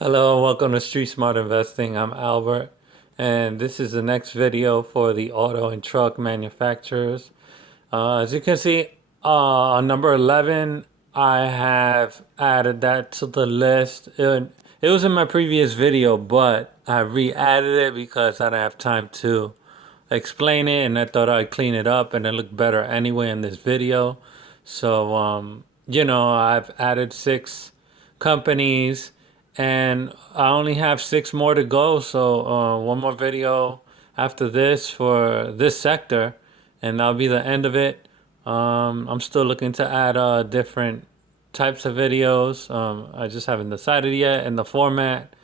Hello, welcome to Street Smart Investing. I'm Albert, and this is the next video for the auto and truck manufacturers. As you can see, on number 11, I have added that to the list. It was in my previous video, but I re-added it because I didn't have time to explain it, and I thought I'd clean it up, and it looked better anyway in this video. So, I've added six companies, and I only have six more to go. So, one more video after this for this sector, and that'll be the end of it. I'm still looking to add different types of videos. I just haven't decided yet in the format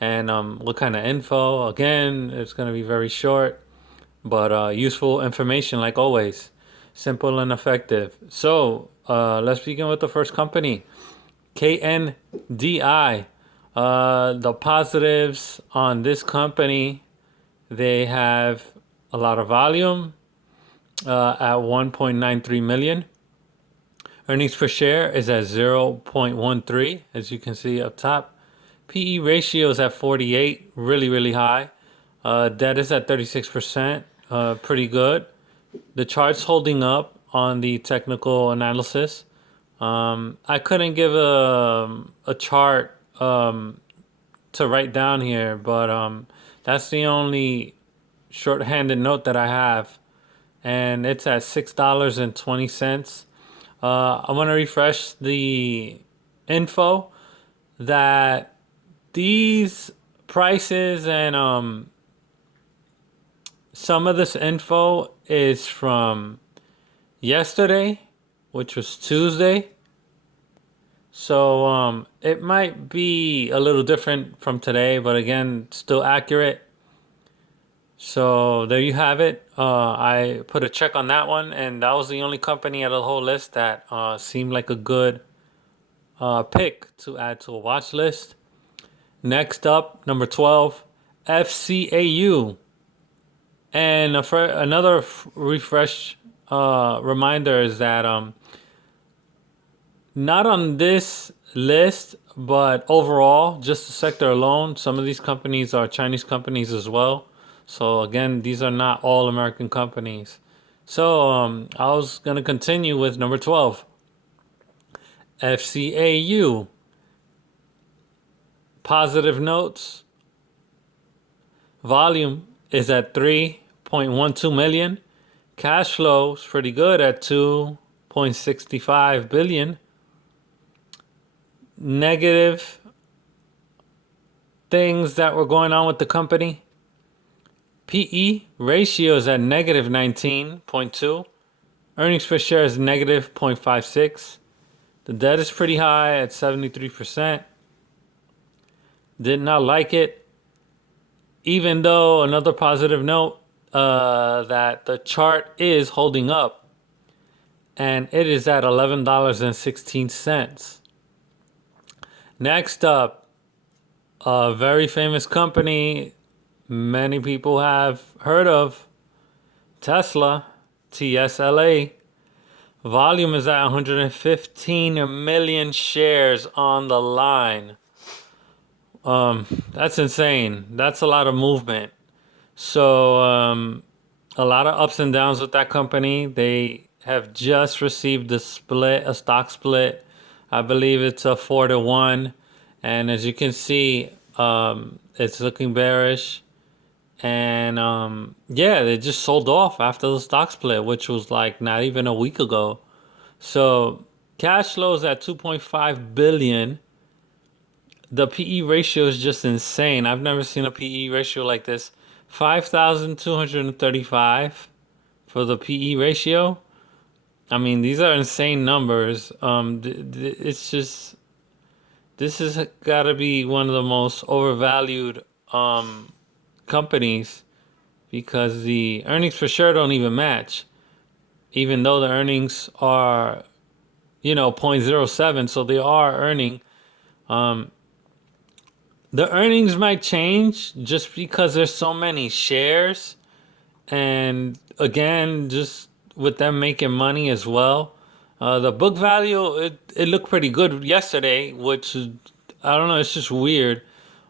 and what kind of info. Again, it's going to be very short, but useful information like always. Simple and effective. So let's begin with the first company, KNDI. The positives on this company, they have a lot of volume at 1.93 million. Earnings per share is at 0.13, as you can see up top. PE ratio is at 48, really, really high. Debt is at 36%, pretty good. The chart's holding up on the technical analysis. I couldn't give a chart to write down here, but that's the only shorthanded note that I have, and it's at $6.20. I want to refresh the info that these prices and some of this info is from yesterday, which was Tuesday. So it might be a little different from today, but again, still accurate. So there you have it. I put a check on that one, and that was the only company out of the whole list that seemed like a good pick to add to a watch list. Next up, number 12, FCAU. And another refresh reminder is that not on this list, but overall, just the sector alone, some of these companies are Chinese companies as well. So again, these are not all American companies. So I was going to continue with number 12, FCAU. Positive notes. Volume is at 3.12 million. Cash flow is pretty good at 2.65 billion. Negative things that were going on with the company. PE ratio is at negative 19.2. Earnings per share is negative 0.56. The debt is pretty high at 73%. Did not like it. Even though, another positive note, that the chart is holding up. And it is at $11.16. Next up, a very famous company many people have heard of, Tesla, TSLA. Volume is at 115 million shares on the line. That's insane. That's a lot of movement. So a lot of ups and downs with that company. They have just received a stock split. I believe it's a 4-1, and as you can see, it's looking bearish. And they just sold off after the stock split, which was like not even a week ago. So cash flow is at 2.5 billion. The PE ratio is just insane. I've never seen a PE ratio like this. 5,235 for the PE ratio. I mean, these are insane numbers. It's just, this has got to be one of the most overvalued companies, because the earnings for sure don't even match, even though the earnings are, 0.07. So they are earning. The earnings might change just because there's so many shares. And again, just with them making money as well. The book value, it looked pretty good yesterday, which I don't know, it's just weird.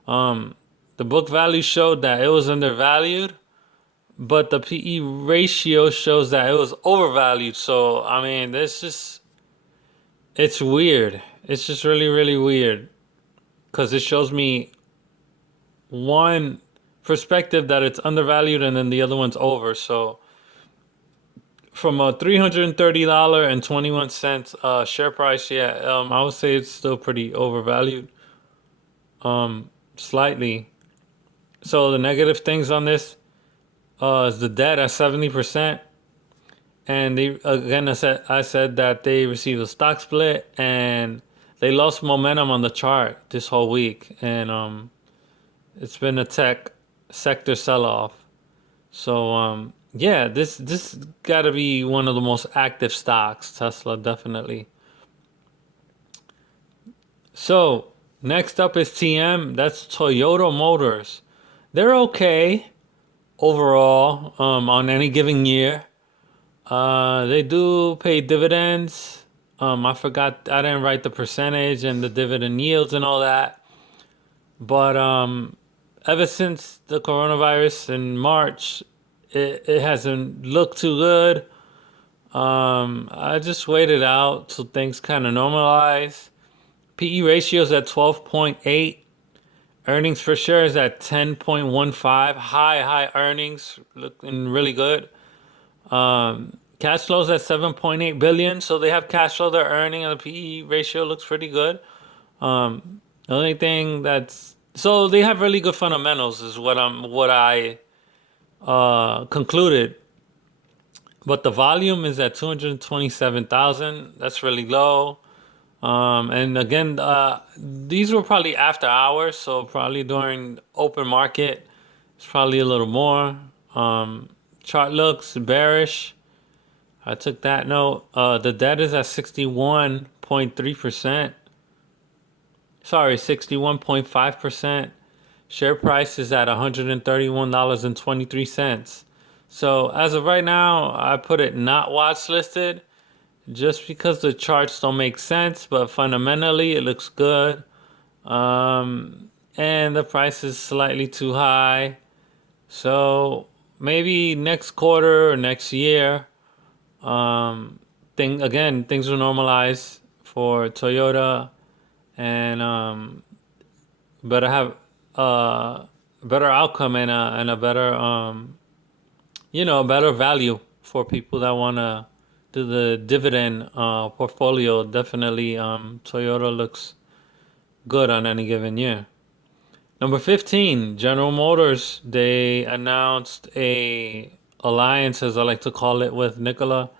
The book value showed that it was undervalued, but the PE ratio shows that it was overvalued. So, I mean, it's weird. It's just really, really weird because it shows me one perspective that it's undervalued and then the other one's over. So, from a $330.21 share price, yeah, I would say it's still pretty overvalued, slightly. So the negative things on this is the debt at 70%, and they again I said that they received a stock split and they lost momentum on the chart this whole week, and it's been a tech sector sell off. So yeah, this got to be one of the most active stocks. Tesla definitely. So next up is TM. That's Toyota Motors. They're okay overall on any given year. They do pay dividends. I forgot, I didn't write the percentage and the dividend yields and all that. But ever since the coronavirus in March, it hasn't looked too good. I just waited out till things kind of normalize. PE ratios at 12.8. Earnings per share is at 10.15. High earnings, looking really good. Cash flows at 7.8 billion, so they have cash flow they're earning, and the PE ratio looks pretty good. The only thing that's so they have really good fundamentals is what I concluded. But the volume is at 227,000. That's really low. And again, these were probably after hours, so probably during open market, it's probably a little more. Chart looks bearish. I took that note. The debt is at 61.3%. Sorry, 61.5%. Share price is at $131.23. So as of right now, I put it not watch listed just because the charts don't make sense, but fundamentally it looks good. And the price is slightly too high. So maybe next quarter or next year, things will normalize for Toyota, and better have a better outcome and a better better value for people that want to do the dividend portfolio. Definitely, Toyota looks good on any given year. Number 15, General Motors. They announced a alliance, as I like to call it, with Nikola.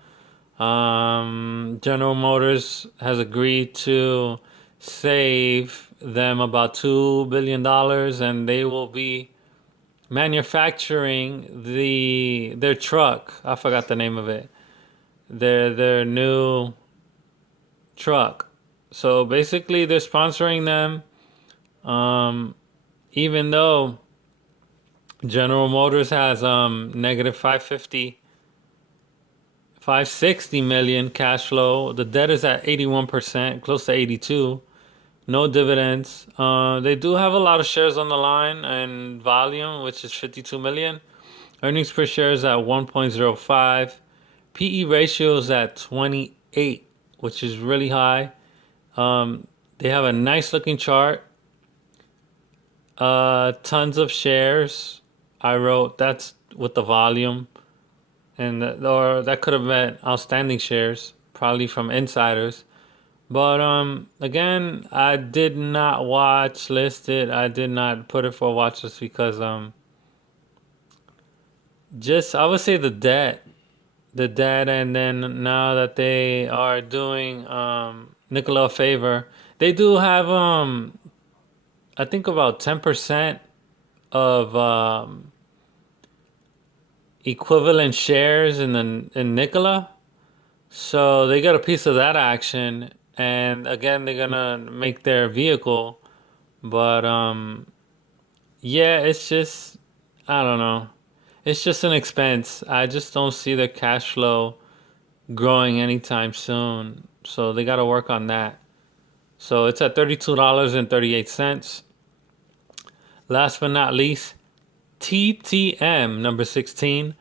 General Motors has agreed to save them about $2 billion, and they will be manufacturing their truck. I forgot the name of it. Their new truck. So basically, they're sponsoring them. Even though General Motors has negative 560 million cash flow, the debt is at 81%, close to 82. No dividends. They do have a lot of shares on the line and volume, which is 52 million. Earnings per share is at 1.05. PE ratio is at 28, which is really high. They have a nice looking chart. Tons of shares. I wrote that's with the volume, or that could have been outstanding shares, probably from insiders. But again, I did not watch listed. I did not put it for watch list because just I would say the debt, and then now that they are doing Nikola a favor, they do have I think about 10% of equivalent shares in Nikola, so they got a piece of that action. And again, they're gonna make their vehicle, but yeah, it's just I don't know. It's just an expense. I just don't see their cash flow growing anytime soon. So they got to work on that. So it's at $32.38. Last but not least, TTM number 16.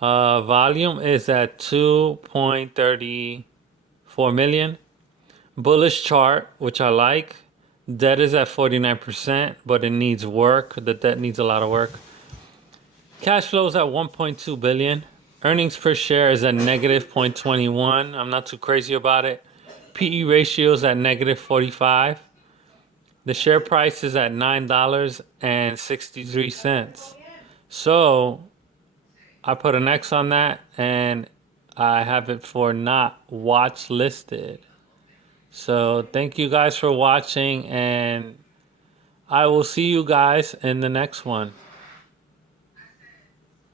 Volume is at 2.34 million. Bullish chart, which I like. Debt is at 49%, but it needs work. The debt needs a lot of work. Cash flow is at 1.2 billion. Earnings per share is at negative 0.21. I'm not too crazy about it. PE ratio is at negative 45. The share price is at $9.63. So I put an X on that, and I have it for not watch listed. So thank you guys for watching, and I will see you guys in the next one.